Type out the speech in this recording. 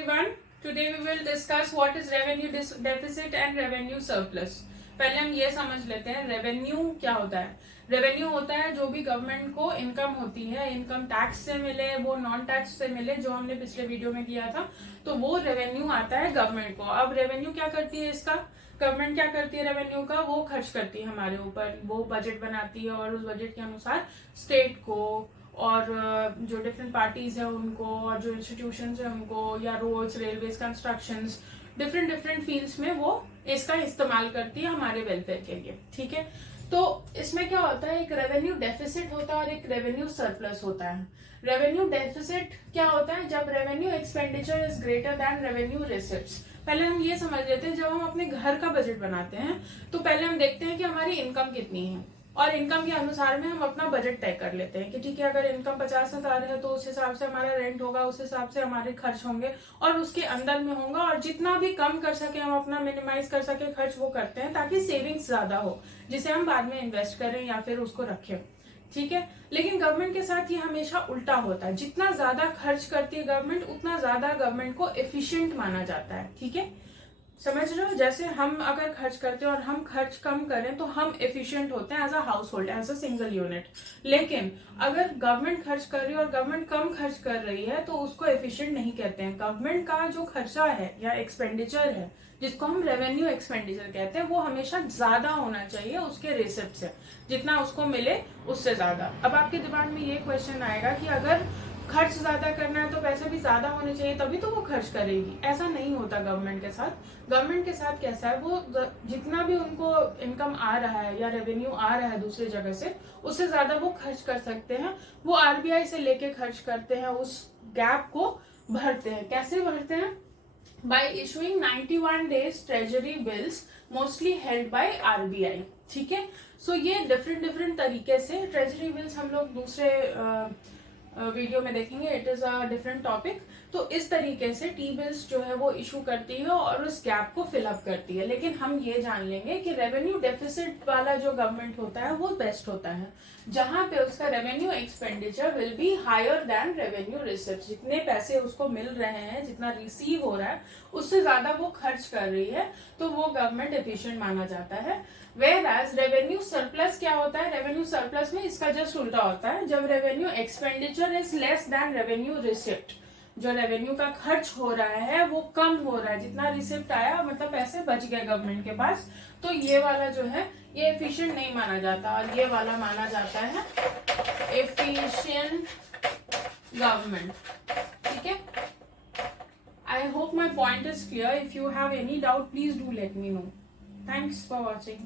everyone. Today we will discuss what is revenue deficit and revenue surplus. पहले हम ये समझ लेते हैं रेवेन्यू क्या होता है. रेवेन्यू होता है जो भी गवर्नमेंट को इनकम होती है, इनकम टैक्स से मिले, वो नॉन टैक्स से मिले, जो हमने पिछले वीडियो में किया था, तो वो रेवेन्यू आता है गवर्नमेंट को. अब रेवेन्यू क्या करती है इसका, गवर्नमेंट क्या करती है रेवेन्यू का, वो खर्च करती है हमारे ऊपर, वो बजट बनाती है और उस बजट के अनुसार स्टेट को और जो डिफरेंट पार्टीज है उनको और जो इंस्टीट्यूशंस है उनको, या roads, railways, constructions, different fields में वो इसका इस्तेमाल करती है हमारे वेलफेयर के लिए. ठीक है, तो इसमें क्या होता है, एक रेवेन्यू डेफिसिट होता है और एक रेवेन्यू सरप्लस होता है. रेवेन्यू डेफिसिट क्या होता है, जब revenue expenditure is greater than revenue receipts. पहले हम ये समझ लेते हैं, जब हम अपने घर का बजट बनाते हैं तो पहले हम देखते हैं कि हमारी इनकम कितनी है और इनकम के अनुसार में हम अपना बजट तय कर लेते हैं कि ठीक है, अगर इनकम 50,000 है तो उस हिसाब से हमारा रेंट होगा, उस हिसाब से हमारे खर्च होंगे और उसके अंदर में होगा, और जितना भी कम कर सके हम अपना मिनिमाइज कर सके खर्च वो करते हैं ताकि सेविंग्स ज्यादा हो, जिसे हम बाद में इन्वेस्ट करें या फिर उसको रखें. ठीक है, लेकिन गवर्नमेंट के साथ ये हमेशा उल्टा होता है. जितना ज्यादा खर्च करती है गवर्नमेंट उतना ज्यादा गवर्नमेंट को एफिशिएंट माना जाता है. ठीक है, समझ रहे हो, जैसे हम अगर खर्च करते हैं और हम खर्च कम करें तो हम एफिशिएंट होते हैं as a household, as a single unit. लेकिन अगर गवर्नमेंट खर्च कर रही है और गवर्नमेंट कम खर्च कर रही है तो उसको एफिशिएंट नहीं कहते हैं. गवर्नमेंट का जो खर्चा है या एक्सपेंडिचर है, जिसको हम रेवेन्यू एक्सपेंडिचर कहते हैं, वो हमेशा ज्यादा होना चाहिए उसके रिसिप्ट से. जितना उसको मिले उससे ज्यादा. अब आपके दिमाग में ये क्वेश्चन आएगा कि अगर खर्च ज्यादा करना है तो पैसे भी ज्यादा होने चाहिए तभी तो वो खर्च करेगी. ऐसा नहीं होता गवर्नमेंट के साथ. गवर्नमेंट के साथ कैसा है, वो जितना भी उनको इनकम आ रहा है या रेवेन्यू आ रहा है दूसरी जगह से, उससे ज्यादा वो खर्च कर सकते हैं. वो आरबीआई से लेके खर्च करते हैं, उस गैप को भरते हैं. कैसे भरते हैं, bye issuing 91 days treasury bills mostly held by RBI. ठीक है, सो ये डिफरेंट तरीके से ट्रेजरी बिल्स हम लोग दूसरे वीडियो में देखेंगे, it is a different topic. तो इस तरीके से टी बिल्स जो है वो इशू करती है और उस गैप को फिलअप करती है. लेकिन हम ये जान लेंगे कि रेवेन्यू डेफिसिट वाला जो गवर्नमेंट होता है वो बेस्ट होता है, जहां पे उसका revenue expenditure will be higher than revenue receipt. जितने पैसे उसको मिल रहे हैं, जितना रिसीव हो रहा है, उससे ज्यादा वो खर्च कर रही है, तो वो गवर्नमेंट एफिशिएंट माना जाता है. Whereas रेवेन्यू सरप्लस क्या होता है, रेवेन्यू सरप्लस में इसका जस्ट उल्टा होता है. जब revenue expenditure is less than revenue receipt, जो रेवेन्यू का खर्च हो रहा है वो कम हो रहा है, जितना रिसिप्ट आया मतलब पैसे बच गए गवर्नमेंट के पास, तो ये वाला जो है ये एफिशिएंट नहीं माना जाता और ये वाला माना जाता है एफिशिएंट गवर्नमेंट. ठीक है, I hope my point is clear. If you have any doubt please do let me know. Thanks for watching.